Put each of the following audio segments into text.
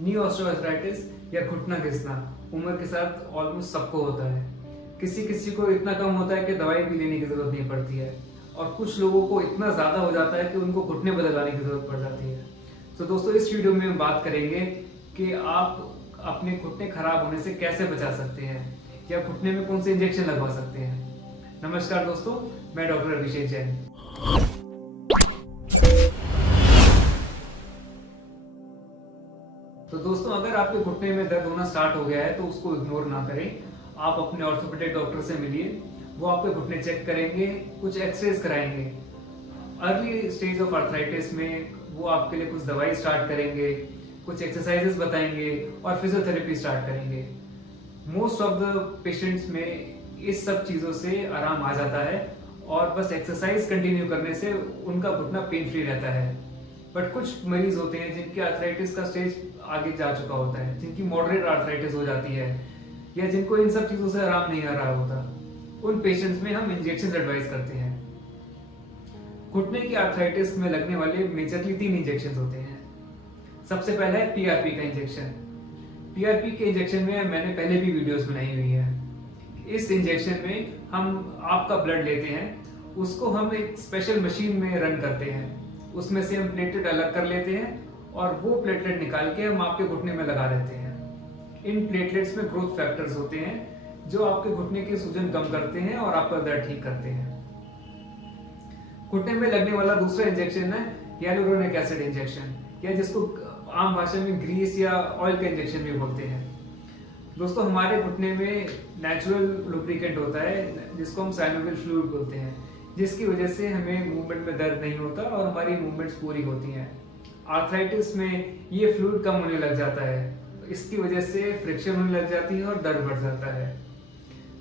Knee osteoarthritis या घुटना घिसना उम्र के साथ ऑलमोस्ट सबको होता है। किसी किसी को इतना कम होता है कि दवाई भी लेने की जरूरत नहीं पड़ती है, और कुछ लोगों को इतना ज्यादा हो जाता है कि उनको घुटने बदलवाने की जरूरत पड़ जाती है। तो दोस्तों, इस वीडियो में हम बात करेंगे कि आप अपने घुटने खराब होने से कैसे बचा सकते हैं या घुटने में कौन से इंजेक्शन लगवा सकते हैं। नमस्कार दोस्तों, मैं डॉक्टर अभिषेक जैन। तो दोस्तों, अगर आपके घुटने में दर्द होना स्टार्ट हो गया है तो उसको इग्नोर ना करें। आप अपने ऑर्थोपेडिक डॉक्टर से मिलिए, वो आपके घुटने चेक करेंगे, कुछ एक्सरेज कराएंगे। अर्ली स्टेज ऑफ आर्थराइटिस में वो आपके लिए कुछ दवाई स्टार्ट करेंगे, कुछ एक्सरसाइजेस बताएंगे और फिजियोथेरेपी स्टार्ट करेंगे। मोस्ट ऑफ द पेशेंट्स में इस सब चीजों से आराम आ जाता है और बस एक्सरसाइज कंटिन्यू करने से उनका घुटना पेन फ्री रहता है। बट कुछ मरीज होते हैं जिनकी आर्थराइटिस का स्टेज आगे जा चुका होता है, जिनकी मॉडरेट आर्थराइटिस हो जाती है या जिनको इन सब चीजों से आराम नहीं आ रहा होता, उन पेशेंट्स में हम इंजेक्शन एडवाइस करते हैं। घुटने की आर्थराइटिस में लगने वाले मेजरली 3 इंजेक्शन होते हैं। सबसे पहला है पीआरपी का इंजेक्शन। पीआरपी के इंजेक्शन में मैंने पहले भी वीडियोस बनाई हुई है। इस इंजेक्शन में हम आपका ब्लड लेते हैं, उसको हम एक स्पेशल मशीन में रन करते हैं, उसमें से हम प्लेटलेट अलग कर लेते हैं और वो प्लेटलेट निकाल के हम आपके घुटने में लगा देते हैं। इन प्लेटलेट्स में ग्रोथ फैक्टर्स होते हैं जो आपके घुटने की सूजन कम करते हैं और आपका दर्द ठीक करते हैं। घुटने में लगने वाला दूसरा इंजेक्शन है हियालुरोनिक एसिड इंजेक्शन, या जिसको आम भाषा में ग्रीस या ऑयल का इंजेक्शन भी बोलते हैं। दोस्तों, हमारे घुटने में नेचुरल लुब्रिकेंट होता है जिसको हम साइनोवियल फ्लूइड बोलते हैं, जिसकी वजह से हमें मूवमेंट में दर्द नहीं होता और हमारी मूवमेंट्स पूरी होती हैं। आर्थराइटिस में ये फ्लूइड कम होने लग जाता है, इसकी वजह से फ्रिक्शन होने लग जाती है और दर्द बढ़ जाता है।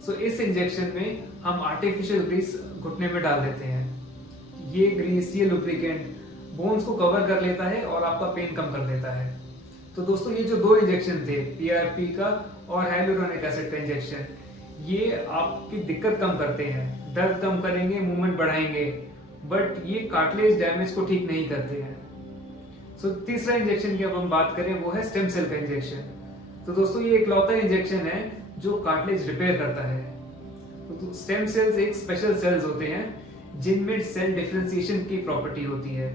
सो इस इंजेक्शन में हम आर्टिफिशियल ग्रीस घुटने में डाल देते हैं। ये ग्रीस, ये लुब्रिकेंट बोन्स को कवर कर लेता है और आपका पेन कम कर देता है। तो दोस्तों, ये जो 2 इंजेक्शन थे, पीआरपी का और हाइलुरोनिक एसिड का इंजेक्शन, ये आपकी दिक्कत कम करते हैं, दर्द कम करेंगे, मूवमेंट बढ़ाएंगे, बट ये कार्टिलेज डैमेज को ठीक नहीं करते हैं। सो तीसरा इंजेक्शन की अब हम बात करें, वो है स्टेम सेल का इंजेक्शन। तो दोस्तों, ये इकलौता इंजेक्शन है जो कार्टिलेज रिपेयर करता है। तो स्टेम सेल्स एक स्पेशल सेल्स होते हैं जिनमें सेल डिफरेंशिएशन की प्रॉपर्टी होती है,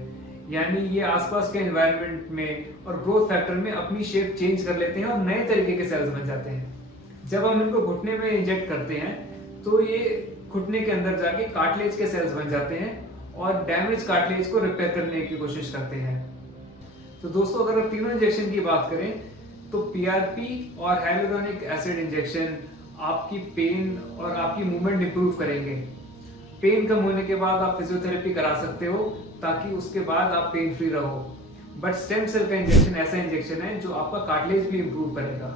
यानी ये आसपास के एनवायरनमेंट में और ग्रोथ फैक्टर में अपनी शेप चेंज कर लेते हैं और नए तरीके के सेल्स बन जाते हैं। जब हम इनको घुटने में इंजेक्ट करते हैं तो ये घुटने के अंदर जाके कार्टिलेज के सेल्स बन जाते हैं और डैमेज कार्टिलेज को रिपेयर करने की कोशिश करते हैं। तो दोस्तों, अगर आप तीनों इंजेक्शन की बात करें तो पीआरपी और हाइलुरोनिक एसिड इंजेक्शन आपकी पेन और आपकी मूवमेंट इंप्रूव करेंगे। पेन कम होने के बाद आप फिजियोथेरेपी करा सकते हो ताकि उसके बाद आप पेन फ्री रहो। बट स्टेम सेल का इंजेक्शन ऐसा इंजेक्शन है जो आपका कार्टिलेज भी इंप्रूव करेगा।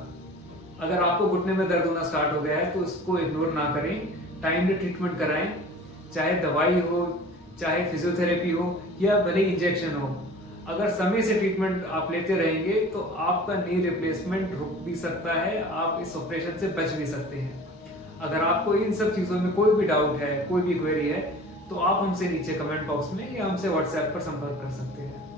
अगर आपको घुटने में दर्द होना स्टार्ट हो गया है तो इसको इग्नोर ना करें, टाइमली ट्रीटमेंट कराएं, चाहे दवाई हो, चाहे फिजियोथेरेपी हो या भले इंजेक्शन हो। अगर समय से ट्रीटमेंट आप लेते रहेंगे तो आपका नी रिप्लेसमेंट रुक भी सकता है, आप इस ऑपरेशन से बच भी सकते हैं। अगर आपको इन सब चीजों में कोई भी डाउट है, कोई भी क्वेरी है, तो आप हमसे नीचे कमेंट बॉक्स में या हमसे व्हाट्सएप पर संपर्क कर सकते हैं।